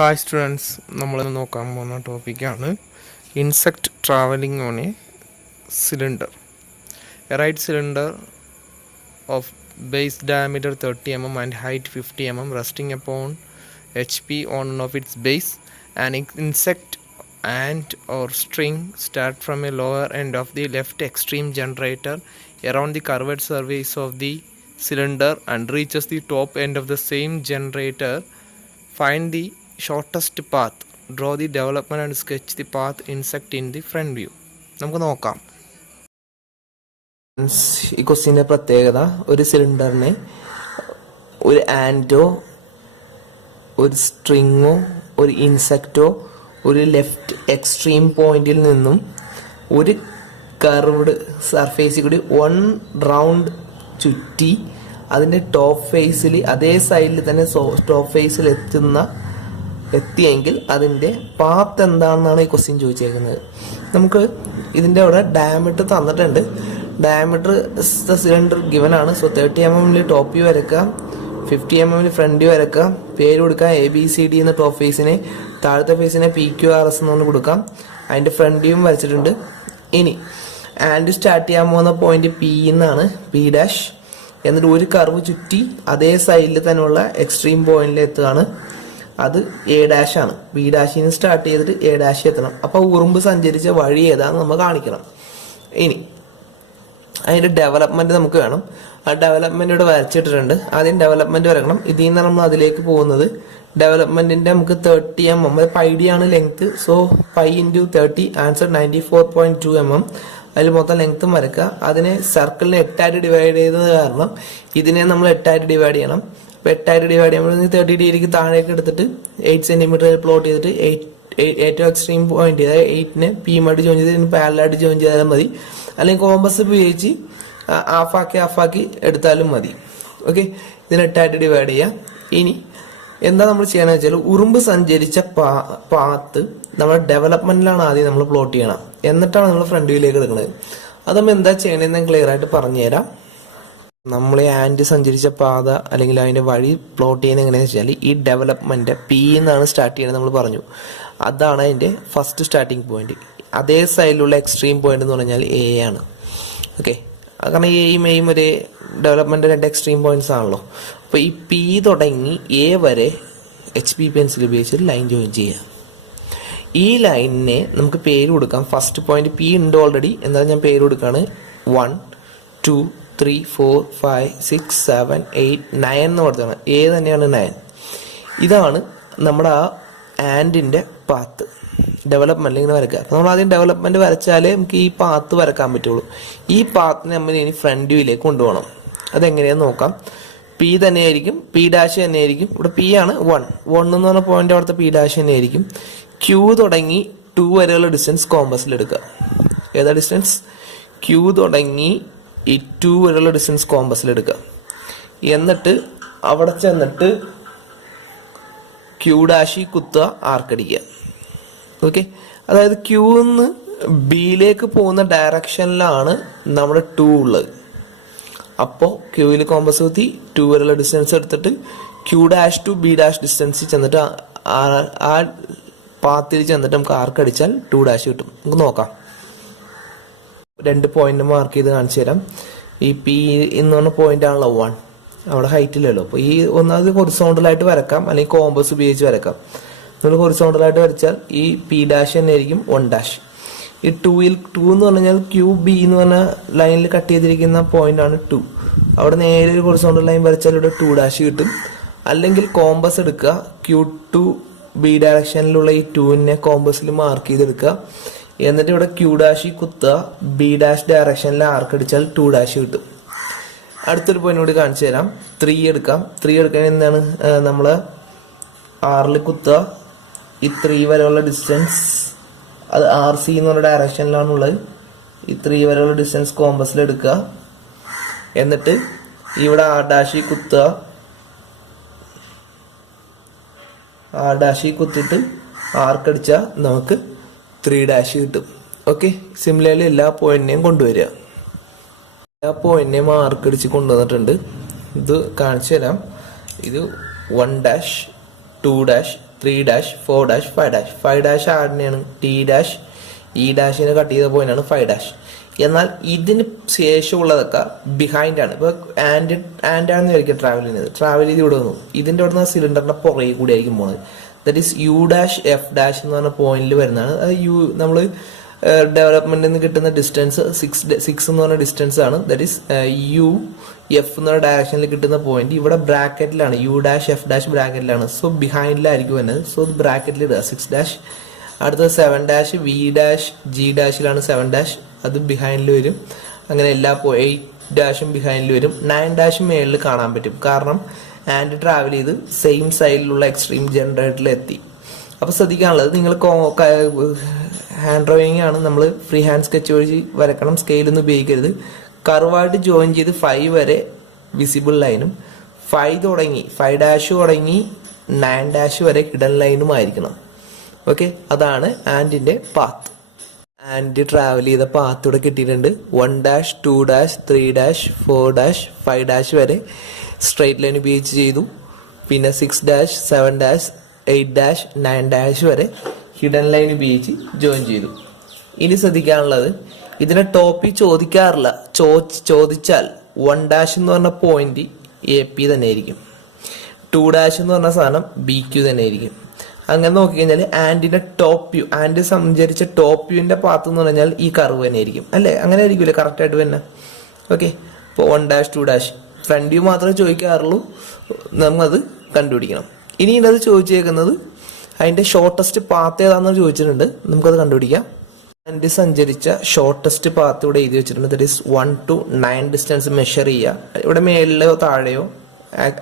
Hi students, നമ്മൾ നോക്കാൻ പോകുന്ന ടോപ്പിക്കാണ് insect travelling on A cylinder. A right cylinder of base diameter 30 mm and height 50 mm resting upon HP on one of its base. An insect ant or string start from a lower end of the left extreme generator around the curved surface of the cylinder and reaches the top end of the same generator. Find the shortest path. Draw the development and sketch the path insect in the front view. നമുക്ക് നോക്കാം. ഈ ക്വസ്റ്റ്യൻ്റെ പ്രത്യേകത, ഒരു സിലിണ്ടറിനെ ഒരു ആൻറ്റോ, ഒരു സ്ട്രിങ്ങോ, ഒരു ഇൻസെക്റ്റോ ഒരു left extreme പോയിന്റിൽ നിന്നും ഒരു കർവ്ഡ് സർഫേസിൽ കൂടി 1 റൗണ്ട് ചുറ്റി അതിൻ്റെ ടോപ്പ് ഫേസിൽ അതേ സൈഡിൽ തന്നെ ടോപ്പ് ഫേസിൽ എത്തിയെങ്കിൽ അതിൻ്റെ പാത്ത് എന്താണെന്നാണ് ഈ ക്വസ്റ്റ്യൻ ചോദിച്ചേക്കുന്നത്. നമുക്ക് ഇതിൻ്റെ അവിടെ ഡയമീറ്റർ തന്നിട്ടുണ്ട്. ഡയമീറ്റർ ദ സിലിണ്ടർ ഗിവൻ ആണ്. സോ 30 mm ടോപ്പ് വ്യൂ വരക്കുക, 50 mm ഫ്രണ്ട് വ്യൂ വരക്കുക, പേര് കൊടുക്കാം ABCD എന്ന ടോപ്പ് ഫേസിനെ, താഴത്തെ ഫേസിനെ PQRS എന്നൊന്ന് കൊടുക്കാം. അതിൻ്റെ ഫ്രണ്ട് വ്യൂവും വരച്ചിട്ടുണ്ട്. ഇനി ആൻഡ് സ്റ്റാർട്ട് ചെയ്യാൻ പോകുന്ന പോയിന്റ് P എന്നാണ്, P'. എന്നിട്ട് ഒരു കർവ് ചുറ്റി അതേ സൈഡിൽ തന്നെയുള്ള എക്സ്ട്രീം പോയിന്റിൽ എത്തുകയാണ്. അത് A' ആണ്. B' സ്റ്റാർട്ട് ചെയ്തിട്ട് A' എത്തണം. അപ്പോൾ ഉറുമ്പ് സഞ്ചരിച്ച വഴി ഏതാണെന്ന് നമ്മൾ കാണിക്കണം. ഇനി അതിൻ്റെ ഡെവലപ്മെന്റ് നമുക്ക് വേണം. ആ ഡെവലപ്മെന്റ് ഇവിടെ വരച്ചിട്ടിട്ടുണ്ട്. ആദ്യം ഡെവലപ്മെന്റ് വരക്കണം. ഇതിൽ നിന്നാണ് നമ്മൾ അതിലേക്ക് പോകുന്നത്. ഡെവലപ്മെന്റിന്റെ നമുക്ക് 30 mm പൈഡിയാണ് ലെങ്ത്. So 5 × 30 answer 94.2 mm. അതിൽ മൊത്തം ലെങ്ത്തും വരക്കുക. അതിനെ സർക്കിളിനെ 8 ആയിട്ട് ഡിവൈഡ് ചെയ്തത് കാരണം ഇതിനെ നമ്മൾ 8 ആയിട്ട് ഡിവൈഡ് ചെയ്യണം. അപ്പോൾ 8 ആയിട്ട് ഡിവൈഡ് ചെയ്യുമ്പോൾ 30 ഡിഗ്രിക്ക് താഴേക്ക് എടുത്തിട്ട് 8 cm പ്ലോട്ട് ചെയ്തിട്ട് ഏറ്റവും എക്സ്ട്രീം പോയിന്റ് അതായത് 8നെ P ആയിട്ട് ജോയിൻ ചെയ്ത് പാരലായിട്ട് ജോയിൻ ചെയ്താലും മതി. അല്ലെങ്കിൽ കോമ്പസ് ഉപയോഗിച്ച് ഹാഫാക്കി എടുത്താലും മതി. ഓക്കെ, ഇതിന് 8 ആയിട്ട് ഡിവൈഡ് ചെയ്യാം. ഇനി എന്താ നമ്മൾ ചെയ്യാന്ന് വെച്ചാൽ ഉറുമ്പ് സഞ്ചരിച്ച പാത്ത് നമ്മുടെ ഡെവലപ്മെന്റിലാണ് ആദ്യം നമ്മൾ പ്ലോട്ട് ചെയ്യണം. എന്നിട്ടാണ് നമ്മൾ ഫ്രണ്ട് വ്യൂയിലേക്ക് എടുക്കുന്നത്. അത് നമ്മൾ എന്താ ചെയ്യണമെന്ന് ക്ലിയർ ആയിട്ട് പറഞ്ഞുതരാം. നമ്മൾ ഈ ആൻഡ് സഞ്ചരിച്ച പാത അല്ലെങ്കിൽ അതിന്റെ വഴി പ്ലോട്ട് ചെയ്യുന്നത് എങ്ങനെയാണെന്ന് വെച്ചാൽ ഈ ഡെവലപ്മെന്റ് P എന്നാണ് സ്റ്റാർട്ട് ചെയ്യുന്നത് നമ്മൾ പറഞ്ഞു. അതാണ് അതിന്റെ ഫസ്റ്റ് സ്റ്റാർട്ടിങ് പോയിന്റ്. അതേ സൈഡിലുള്ള എക്സ്ട്രീം പോയിന്റ് എന്ന് പറഞ്ഞാൽ A ആണ്. ഓക്കെ, കാരണം എയും എയും ഒരു ഡെവലപ്മെന്റ് 2 എക്സ്ട്രീം പോയിന്റ്സ് ആണല്ലോ. അപ്പൊ ഈ P തുടങ്ങി A വരെ HB പെൻസിൽ ഉപയോഗിച്ച് ലൈൻ ജോയിൻ ചെയ്യാം. ഈ ലൈനിനെ നമുക്ക് പേര് കൊടുക്കാം. ഫസ്റ്റ് പോയിന്റ് P ഉണ്ട് ഓൾറെഡി, എന്നാൽ ഞാൻ പേര് കൊടുക്കാണ് 1 2 3 4 5 6 7 8 9 എന്ന് കൊടുത്താണ്. A തന്നെയാണ് 9. ഇതാണ് നമ്മുടെ ആ ആൻഡിന്റെ പാത്ത്. ഡെവലപ്മെന്റ് ഇങ്ങനെ വരയ്ക്കുക. അപ്പൊ നമ്മൾ ആദ്യം ഡെവലപ്മെന്റ് വരച്ചാലേ നമുക്ക് ഈ പാത്ത് വരക്കാൻ പറ്റുള്ളൂ. ഈ പാത്തിനെ നമ്മൾ ഇനി ഫ്രണ്ട് വ്യൂയിലേക്ക് കൊണ്ടുപോകണം. അതെങ്ങനെയാന്ന് നോക്കാം. P തന്നെയായിരിക്കും, P' തന്നെയായിരിക്കും. ഇവിടെ P ആണ് 1 എന്ന് പറഞ്ഞ പോയിന്റ് അവിടുത്തെ P' തന്നെയായിരിക്കും. Q തുടങ്ങി 2 വരെയുള്ള ഡിസ്റ്റൻസ് കോമ്പസിൽ എടുക്കുക. ഏതാ ഡിസ്റ്റൻസ്? Q തുടങ്ങി ഈ 2 വരെയുള്ള ഡിസ്റ്റൻസ് കോമ്പസിൽ എടുക്കുക. എന്നിട്ട് അവിടെ ചെന്നിട്ട് Q' കുത്തുക, ആർക്കടിക്കുക. ഓക്കെ, അതായത് Qന്ന് Bയിലേക്ക് പോകുന്ന ഡയറക്ഷനിലാണ് നമ്മുടെ 2 ഉള്ളത്. അപ്പോൾ Qയിൽ കോമ്പസ് കുത്തി 2 വരെയുള്ള ഡിസ്റ്റൻസ് എടുത്തിട്ട് Q' to B' ഡിസ്റ്റൻസിൽ ചെന്നിട്ട് ആ പാത്തിൽ ചെന്നിട്ട് നമുക്ക് ആർക്കടിച്ചാൽ 2' കിട്ടും. നമുക്ക് നോക്കാം. 2 പോയിന്റ് മാർക്ക് ചെയ്ത് കാണിച്ചു തരാം. ഈ P എന്ന് പറഞ്ഞ പോയിന്റ് ആണല്ലോ 1, അവിടെ ഹൈറ്റ് ഇല്ലല്ലോ. അപ്പൊ ഈ ഒന്നാമത് ഹൊറിസോണ്ടലായിട്ട് വരക്കാം, അല്ലെങ്കിൽ കോമ്പസ് ഉപയോഗിച്ച് വരക്കാം. നമ്മൾ ഹൊറിസോണ്ടലായിട്ട് വരച്ചാൽ ഈ P' തന്നെയായിരിക്കും 1'. ഈ 2 എന്ന് പറഞ്ഞാൽ QB എന്ന് പറഞ്ഞ ലൈനിൽ കട്ട് ചെയ്തിരിക്കുന്ന പോയിന്റ് ആണ് 2. അവിടെ നേരെ ഒരു ഹൊറിസോണ്ടൽ ലൈൻ വരച്ചാൽ ഇവിടെ 2' കിട്ടും. അല്ലെങ്കിൽ കോമ്പസ് എടുക്കുക, Q to B ഡയറക്ഷനിലുള്ള ഈ 2നെ കോമ്പസിൽ മാർക്ക് ചെയ്തെടുക്കുക. എന്നിട്ട് ഇവിടെ Q' കുത്തുക, B' ഡയറക്ഷനിൽ ആർക്കടിച്ചാൽ 2' കിട്ടും. അടുത്തൊരു പോയിന്റ് കൂടി കാണിച്ചു തരാം. 3 എടുക്കാം. 3 എടുക്കാൻ എന്താണ്, നമ്മള് R കുത്തുക. ഈ 3 വരെയുള്ള ഡിസ്റ്റൻസ് അത് RC എന്ന് പറഞ്ഞ ഡയറക്ഷനിലാണുള്ളത്. ഈ 3 വരെയുള്ള ഡിസ്റ്റൻസ് കോമ്പസിൽ എടുക്കുക. എന്നിട്ട് ഇവിടെ R' കുത്തുക. R' കുത്തിട്ട് ആർക്കടിച്ചാൽ നമുക്ക് 3' കിട്ടും. ഓക്കെ, സിമിലർലി എല്ലാ പോയിന്റിനെയും കൊണ്ടുവരിക. എല്ലാ പോയിന്റിനെയും മാർക്കടിച്ച് കൊണ്ടുവന്നിട്ടുണ്ട്. ഇത് കാണിച്ചു തരാം. ഇത് 1', 2', 3 ഡാഷ് 4 ഡാഷ് 5 ഡാഷ് 5 ഡാഷ് ആടിനെയാണ് ടി ഡാഷ് ഇ ഡാഷിനെ കട്ട് ചെയ്ത പോയിന്റാണ് 5 ഡാഷ്. എന്നാൽ ഇതിന് ശേഷമുള്ളതൊക്കെ ബിഹൈൻഡ് ആണ്. ഇപ്പൊ ആൻഡാണെന്ന് വിചാരിക്കുക ട്രാവൽ ചെയ്ത് ഇവിടെ വന്നു. ഇതിന്റെ അവിടെ നിന്ന് സിലിണ്ടറിന്റെ പുറകെ കൂടി ആയിരിക്കും പോകുന്നത്. That is U dash F dash എന്ന് പറഞ്ഞ പോയിന്റിൽ വരുന്നതാണ്. അത് നമ്മൾ ഡെവലപ്മെന്റിൽ നിന്ന് കിട്ടുന്ന ഡിസ്റ്റൻസ് 6 എന്ന് പറഞ്ഞ ഡിസ്റ്റൻസ് ആണ്. ദറ്റ് ഈസ് യു എഫ് എന്ന ഡയറക്ഷനിൽ കിട്ടുന്ന പോയിന്റ് ഇവിടെ ബ്രാക്കറ്റിലാണ്. യു ഡാഷ് എഫ് ഡാഷ് ബ്രാക്കറ്റിലാണ്. സോ ബിഹൈൻഡിലായിരിക്കും വരുന്നത്. സോ ബ്രാക്കറ്റിൽ ഇടുക 6 ഡാഷ്. അടുത്തത് 7 ഡാഷ് വി ഡാഷ് ജി ഡാഷിലാണ് 7 ഡാഷ്, അത് ബിഹൈൻഡിൽ വരും. അങ്ങനെ എല്ലാ 8 ഡാഷും ബിഹൈൻഡിൽ വരും. 9 ഡാഷും മേളിൽ കാണാൻ പറ്റും, കാരണം ആൻഡ് ട്രാവൽ ചെയ്ത് സെയിം സൈഡിലുള്ള എക്സ്ട്രീം ജനറേറ്ററിൽ എത്തി. അപ്പൊ ശ്രദ്ധിക്കാനുള്ളത്, നിങ്ങൾ ഹാൻഡ് ഡ്രോയിങ് ആണ്, നമ്മൾ ഫ്രീ ഹാൻഡ് സ്കെച്ച് വഴി വരക്കണം, സ്കെയിലൊന്നും ഉപയോഗിക്കരുത്. കർവായിട്ട് ജോയിൻ ചെയ്ത് 5 വരെ വിസിബിൾ ലൈനും 5 ഡാഷ് തുടങ്ങി 9 ഡാഷ് വരെ ഹിഡൻ ലൈനും ആയിരിക്കണം. ഓക്കെ, അതാണ് ആൻഡിന്റെ പാത്ത്. ആൻഡ് ട്രാവൽ ചെയ്ത പാത്ത് ഇവിടെ കിട്ടിയിട്ടുണ്ട്. 1 dash 2 dash 3 dash 4 dash 5 dash വരെ സ്ട്രൈറ്റ് ലൈൻ ഉപയോഗിച്ച് ചെയ്തു. പിന്നെ 6 ഡാഷ് 7 ഡാഷ് 8 ഡാഷ് 9 ഡാഷ് വരെ ഹിഡൻ ലൈൻ ഉപയോഗിച്ച് ജോയിൻ ചെയ്തു. ഇനി ശ്രദ്ധിക്കാനുള്ളത്, ഇതിനെ ടോപ്പിൽ ചോദിക്കാറില്ല. ചോദിച്ചാൽ 1 ഡാഷ് എന്ന് പറഞ്ഞ പോയിന്റ് എ പി തന്നെ ആയിരിക്കും. 2 ഡാഷ് എന്ന് പറഞ്ഞ സാധനം ബി ക്യു തന്നെ ആയിരിക്കും. അങ്ങനെ നോക്കിക്കഴിഞ്ഞാൽ ആൻഡിന്റെ ടോപ്പ് വ്യൂ, ആൻഡ് സഞ്ചരിച്ച ടോപ്പ് വ്യൂവിന്റെ പാത്ത് എന്ന് പറഞ്ഞാൽ ഈ കർവ് തന്നെ ആയിരിക്കും അല്ലേ? അങ്ങനെ ആയിരിക്കുമല്ലേ കറക്റ്റ് ആയിട്ട് തന്നെ. ഓക്കെ, ഇപ്പോൾ 1 ഡാഷ് 2 ഡാഷ് ഫ്രണ്ട് വ്യൂ മാത്രമേ ചോദിക്കാറുള്ളൂ, നമ്മളത് കണ്ടുപിടിക്കണം. ഇനി ഇത് ചോദിച്ചേക്കുന്നത് അതിന്റെ ഷോർട്ടസ്റ്റ് പാത്ത് ഏതാണെന്ന് ചോദിച്ചിട്ടുണ്ട്, നമുക്കത് കണ്ടുപിടിക്കാം. ആൻഡ് സഞ്ചരിച്ച ഷോർട്ടസ്റ്റ് പാത്ത് ഇവിടെ എഴുതി വെച്ചിട്ടുണ്ട്. That is 1 to 9 distance measure ചെയ്യുക. ഇവിടെ മേളിലോ താഴെയോ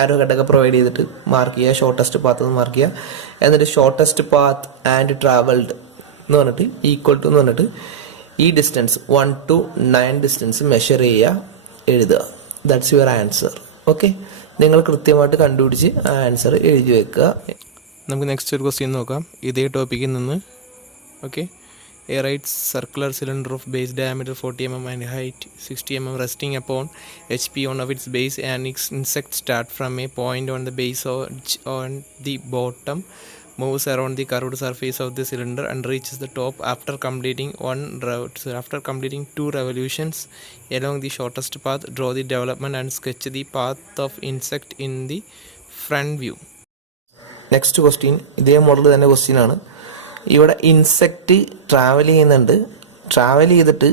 ആരോ ഘടക പ്രൊവൈഡ് ചെയ്തിട്ട് മാർക്ക് ചെയ്യുക, ഷോർട്ടസ്റ്റ് പാത്ത് എന്ന് മാർക്ക് ചെയ്യുക. എന്നിട്ട് ഷോർട്ടസ്റ്റ് പാത്ത് ആൻഡ് ട്രാവൽഡ് എന്ന് പറഞ്ഞിട്ട് ഈക്വൽ ടു എന്ന് പറഞ്ഞിട്ട് ഈ ഡിസ്റ്റൻസ് 1 to 9 ഡിസ്റ്റൻസ് മെഷർ ചെയ്യുക, എഴുതുക. That's your answer. ഓക്കെ, നിങ്ങൾ കൃത്യമായിട്ട് കണ്ടുപിടിച്ച് ആ ആൻസർ എഴുതി വെക്കുക. നമുക്ക് നെക്സ്റ്റ് ഒരു ക്വസ്റ്റ്യൻ നോക്കാം ഇതേ ടോപ്പിക്കിൽ നിന്ന്. Okay, a right circular cylinder of base diameter 40 mm and height 60 mm resting upon HP on of its base, and its insect start from a point on the base on the bottom, moves around the curved surface of the cylinder and reaches the top after completing 2 revolutions along the shortest path. Draw the development and sketch the path of insect in the front view. Next question ഇതേ model തന്നെ question ആണ്. ഇവിടെ insect travel ചെയ്യുന്നുണ്ട്. Travel ചെയ്തിട്ട്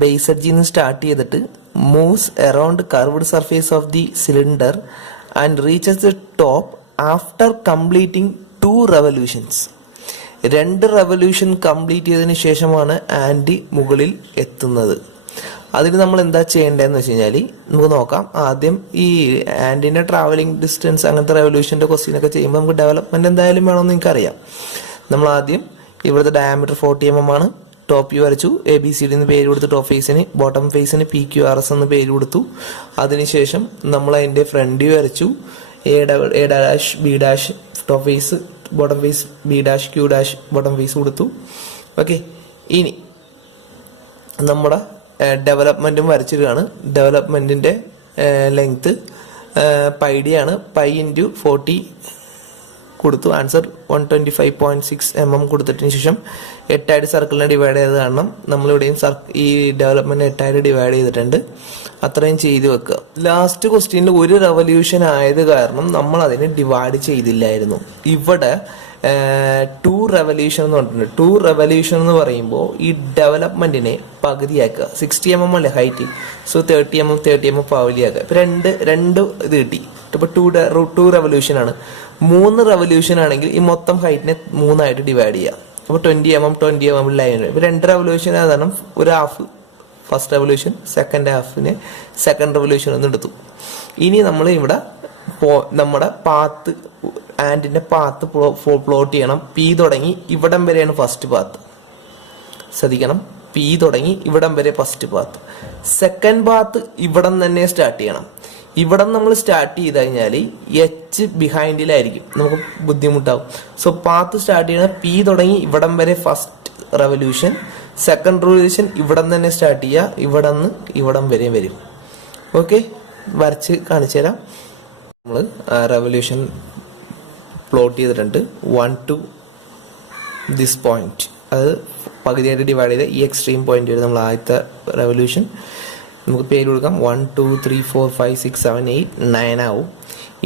base എഡ്ജിൽ നിന്ന് start ചെയ്തിട്ട് moves around curved surface of the cylinder and reaches the top after completing 2 revolutions. 2 revolution complete ചെയ്തതിന് ശേഷമാണ് ആൻഡ് മുകളിൽ എത്തുന്നത്. അതിന് നമ്മൾ എന്താ ചെയ്യേണ്ടതെന്ന് വെച്ച് കഴിഞ്ഞാൽ നമുക്ക് നോക്കാം. ആദ്യം ഈ ആൻഡിന്റെ ട്രാവലിംഗ് ഡിസ്റ്റൻസ് അങ്ങനത്തെ റെവല്യൂഷന്റെ ക്വസ്റ്റ്യൻ ഒക്കെ ചെയ്യുമ്പോൾ നമുക്ക് ഡെവലപ്മെന്റ് എന്തായാലും വേണമെന്ന് നിങ്ങൾക്കറിയാം. നമ്മൾ ആദ്യം ഇവിടുത്തെ ഡയമീറ്റർ 40 mm ആണ്. ടോപ്പ് വ്യൂ വരച്ചു, ABCD എന്ന് പേര് കൊടുത്തു. ടോപ്പ് ഫേസിന്, ബോട്ടം ഫേസിന് PQRS എന്ന് പേര് കൊടുത്തു. അതിനുശേഷം നമ്മൾ അതിന്റെ ഫ്രണ്ട് വ്യൂ വരച്ചു. A dash B dash top face, bottom face B dash Q dash bottom face കൊടുത്തു. ഓക്കെ, ഇനി നമ്മുടെ ഡെവലപ്മെന്റും വരച്ചിട്ടാണ്. ഡെവലപ്മെന്റിന്റെ ലെങ്ത് πD ആണ്. π × 40 കൊടുത്തു. ആൻസർ 125.6 mm കൊടുത്തിട്ടതിന് ശേഷം 8 ആയിട്ട് സർക്കിളിനെ ഡിവൈഡ് ചെയ്ത് കാണണം. നമ്മളിവിടെയും ഈ ഡെവലപ്മെന്റ് 8 ആയിട്ട് ഡിവൈഡ് ചെയ്തിട്ടുണ്ട്. അത്രയും ചെയ്ത് വെക്കുക. ലാസ്റ്റ് ക്വസ്റ്റ്യനിൽ 1 റെവല്യൂഷൻ ആയത് കാരണം നമ്മൾ അതിനെ ഡിവൈഡ് ചെയ്തില്ലായിരുന്നു. ഇവിടെ 2 റെവല്യൂഷൻ എന്ന് പറഞ്ഞിട്ടുണ്ട്. 2 റെവല്യൂഷൻ എന്ന് പറയുമ്പോൾ ഈ ഡെവലപ്മെന്റിനെ പകുതിയാക്കുക. 60 mm അല്ലേ ഹൈറ്റ്, സോ 30 mm പകുതിയാക്കുക. ഇപ്പൊ രണ്ട് ഇത് കിട്ടി. ഇപ്പൊ 2 റെവല്യൂഷൻ ആണ്. 3 റെവല്യൂഷൻ ആണെങ്കിൽ ഈ മൊത്തം ഹൈറ്റിനെ 3 ആയിട്ട് ഡിവൈഡ് ചെയ്യാം. അപ്പൊ 20 mm ലൈൻ. ഇപ്പൊ 2 റെവല്യൂഷൻ കാരണം ഒരു ഹാഫ് ഫസ്റ്റ് റെവല്യൂഷൻ, സെക്കൻഡ് ഹാഫിന് സെക്കൻഡ് റെവല്യൂഷൻ എന്ന് എടുത്തു. ഇനി നമ്മൾ ഇവിടെ നമ്മുടെ പാത്ത്, ആൻഡിന്റെ പാത്ത് പ്ലോട്ട് ചെയ്യണം. P തുടങ്ങി ഇവിടം വരെയാണ് ഫസ്റ്റ് പാത്ത്. ശ്രദ്ധിക്കണം, P തുടങ്ങി ഇവിടം വരെ ഫസ്റ്റ് പാത്ത്. സെക്കൻഡ് പാത്ത് ഇവിടം തന്നെ സ്റ്റാർട്ട് ചെയ്യണം. ഇവിടം നമ്മൾ സ്റ്റാർട്ട് ചെയ്ത് കഴിഞ്ഞാൽ H ബിഹൈൻഡിലായിരിക്കും, നമുക്ക് ബുദ്ധിമുട്ടാവും. സോ പാത്ത് സ്റ്റാർട്ട് ചെയ്യണം. P തുടങ്ങി ഇവിടം വരെ ഫസ്റ്റ് റെവല്യൂഷൻ. സെക്കൻഡ് റെവല്യൂഷൻ ഇവിടം തന്നെ സ്റ്റാർട്ട് ചെയ്യുക. ഇവിടെ നിന്ന് ഇവിടം വരെ വരും. ഓക്കെ, വരച്ച് കാണിച്ചു തരാം. നമ്മൾ റെവല്യൂഷൻ പ്ലോട്ട് ചെയ്തിട്ടുണ്ട് 1 to ദിസ് പോയിന്റ്. അത് പകുതിയായിട്ട് ഡിവൈഡ് ചെയ്ത് ഈ എക്സ്ട്രീം പോയിന്റ് വരെ നമ്മൾ ആദ്യത്തെ റെവല്യൂഷൻ നമുക്ക് പേര് കൊടുക്കാം. 1 2 3 4 5 6 7 8 9 ആവും.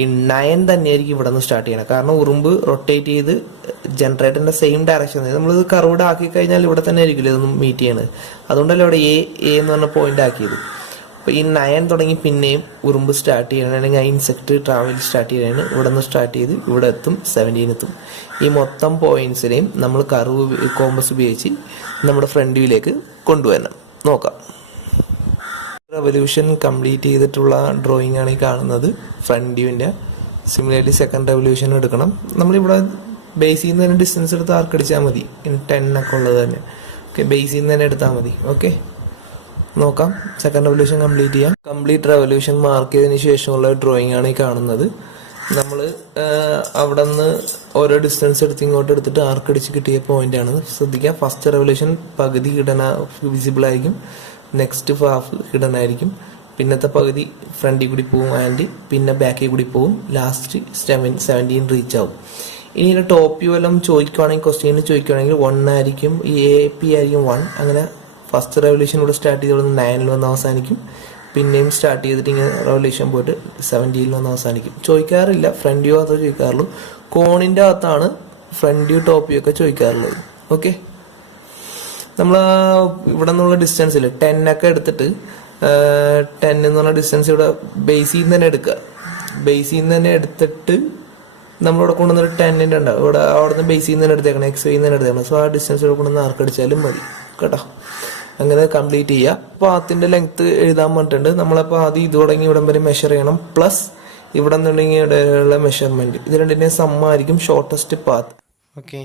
ഈ 9 തന്നെയായിരിക്കും ഇവിടെ നിന്ന് സ്റ്റാർട്ട് ചെയ്യണം. കാരണം ഉറുമ്പ് റൊട്ടേറ്റ് ചെയ്ത് ജനറേറ്ററിന്റെ സെയിം ഡയറക്ഷൻ നമ്മളിത് കർവ്ഡ് ആക്കി കഴിഞ്ഞാൽ ഇവിടെ തന്നെ ആയിരിക്കില്ല ഇതൊന്നും മീറ്റ് ചെയ്യണത്. അതുകൊണ്ടല്ലേ ഇവിടെ എ എന്ന് പറഞ്ഞ പോയിന്റ് ആക്കിയത്. അപ്പോൾ ഈ 9 തുടങ്ങി പിന്നെയും ഉറുമ്പ് സ്റ്റാർട്ട് ചെയ്യണമെങ്കിൽ ആ ഇൻസെക്ട് ട്രാവൽ സ്റ്റാർട്ട് ചെയ്യണതാണ്. ഇവിടെ നിന്ന് സ്റ്റാർട്ട് ചെയ്ത് ഇവിടെ എത്തും, 17 എത്തും. ഈ മൊത്തം പോയിന്റ്സിനെയും നമ്മൾ കർവ് കോമ്പസ് ഉപയോഗിച്ച് നമ്മുടെ ഫ്രണ്ട് വ്യൂയിലേക്ക് കൊണ്ടുവരണം. നോക്കാം. റെവല്യൂഷൻ കംപ്ലീറ്റ് ചെയ്തിട്ടുള്ള ഡ്രോയിങ് ആണ് ഈ കാണുന്നത്, ഫ്രണ്ട് വ്യൂവിൻ്റെ. സിമിലർലി സെക്കൻഡ് റെവല്യൂഷൻ എടുക്കണം. നമ്മളിവിടെ ബേസിൽ നിന്ന് തന്നെ ഡിസ്റ്റൻസ് എടുത്ത് ആർക്കടിച്ചാൽ മതി. 10 ഒക്കെ ഉള്ളത് തന്നെ. ഓക്കെ, ബേസിൽ നിന്ന് തന്നെ എടുത്താൽ മതി. ഓക്കെ, നോക്കാം. സെക്കൻഡ് റെവല്യൂഷൻ കംപ്ലീറ്റ് ചെയ്യാം. കംപ്ലീറ്റ് റെവല്യൂഷൻ മാർക്ക് ചെയ്തതിന് ശേഷമുള്ള ഡ്രോയിങ് ആണ് ഈ കാണുന്നത്. നമ്മൾ അവിടെ നിന്ന് ഓരോ ഡിസ്റ്റൻസ് എടുത്ത് ഇങ്ങോട്ട് എടുത്തിട്ട് ആർക്കടിച്ച് കിട്ടിയ പോയിന്റ് ആണ്. ശ്രദ്ധിക്കുക, ഫസ്റ്റ് റെവല്യൂഷൻ പകുതി ഹിഡൻ വിസിബിൾ ആയിരിക്കും, നെക്സ്റ്റ് ഹാഫ് ഹിഡൻ ആയിരിക്കും, പിന്നത്തെ പകുതി ഫ്രണ്ടിൽ കൂടി പോവും ആൻഡ് പിന്നെ ബാക്കിൽ കൂടി പോവും, ലാസ്റ്റ് 17 റീച്ച് ആവും. ഇനി ഇതിന്റെ ടോപ്പ് വ്യൂ എല്ലാം ചോദിക്കുവാണെങ്കിൽ, ക്വസ്റ്റ്യൻ ചോദിക്കുവാണെങ്കിൽ 1 ആയിരിക്കും, AP ആയിരിക്കും 1. അങ്ങനെ ഫസ്റ്റ് റെവല്യൂഷൻ ഇവിടെ സ്റ്റാർട്ട് ചെയ്ത് 9 വന്ന് അവസാനിക്കും. പിന്നെയും സ്റ്റാർട്ട് ചെയ്തിട്ട് ഇങ്ങനെ റെവല്യൂഷൻ പോയിട്ട് 17 വന്ന് അവസാനിക്കും. ചോദിക്കാറില്ല, ഫ്രണ്ട് വ്യൂ മാത്രമേ ചോദിക്കാറുള്ളൂ. കോണിന്റെ അകത്താണ് ഫ്രണ്ട് വ്യൂ ടോപ്പ് വ്യൂ ഒക്കെ ചോദിക്കാറുള്ളത്. ഓക്കെ, നമ്മൾ ഇവിടെ നിന്നുള്ള ഡിസ്റ്റൻസിൽ 10 ഒക്കെ എടുത്തിട്ട് 10 എന്ന് പറഞ്ഞ ഡിസ്റ്റൻസ് ഇവിടെ ബേസിൽ നിന്ന് തന്നെ എടുക്കുക. ബേസിൽ നിന്ന് തന്നെ എടുത്തിട്ട് നമ്മളിവിടെ കൊണ്ടുവന്നൊരു 10 ഉണ്ടാവും. ഇവിടെ അവിടെ നിന്ന് ബേസിൽ നിന്ന് തന്നെ എടുത്തേക്കണം, XY നിന്ന് തന്നെ എടുത്തേക്കണം. സോ ആ ഡിസ്റ്റൻസ് ഇവിടെ കൊണ്ടുവന്ന് ആർക്കടിച്ചാലും മതി കേട്ടോ. അങ്ങനെ കംപ്ലീറ്റ് ചെയ്യുക. പാത്തിന്റെ ലെങ്ത് എഴുതാൻ പറഞ്ഞിട്ടുണ്ട്. നമ്മളപ്പോൾ ആദ്യം ഇത് തുടങ്ങി ഇവിടം വരെ മെഷർ ചെയ്യണം, പ്ലസ് ഇവിടെ നിന്നുണ്ടെങ്കിൽ ഇവിടെയുള്ള മെഷർമെന്റ്. ഇത് രണ്ടിന്റെയും സമ്മായിരിക്കും ഷോർട്ടസ്റ്റ് പാത്ത്. ഓക്കെ.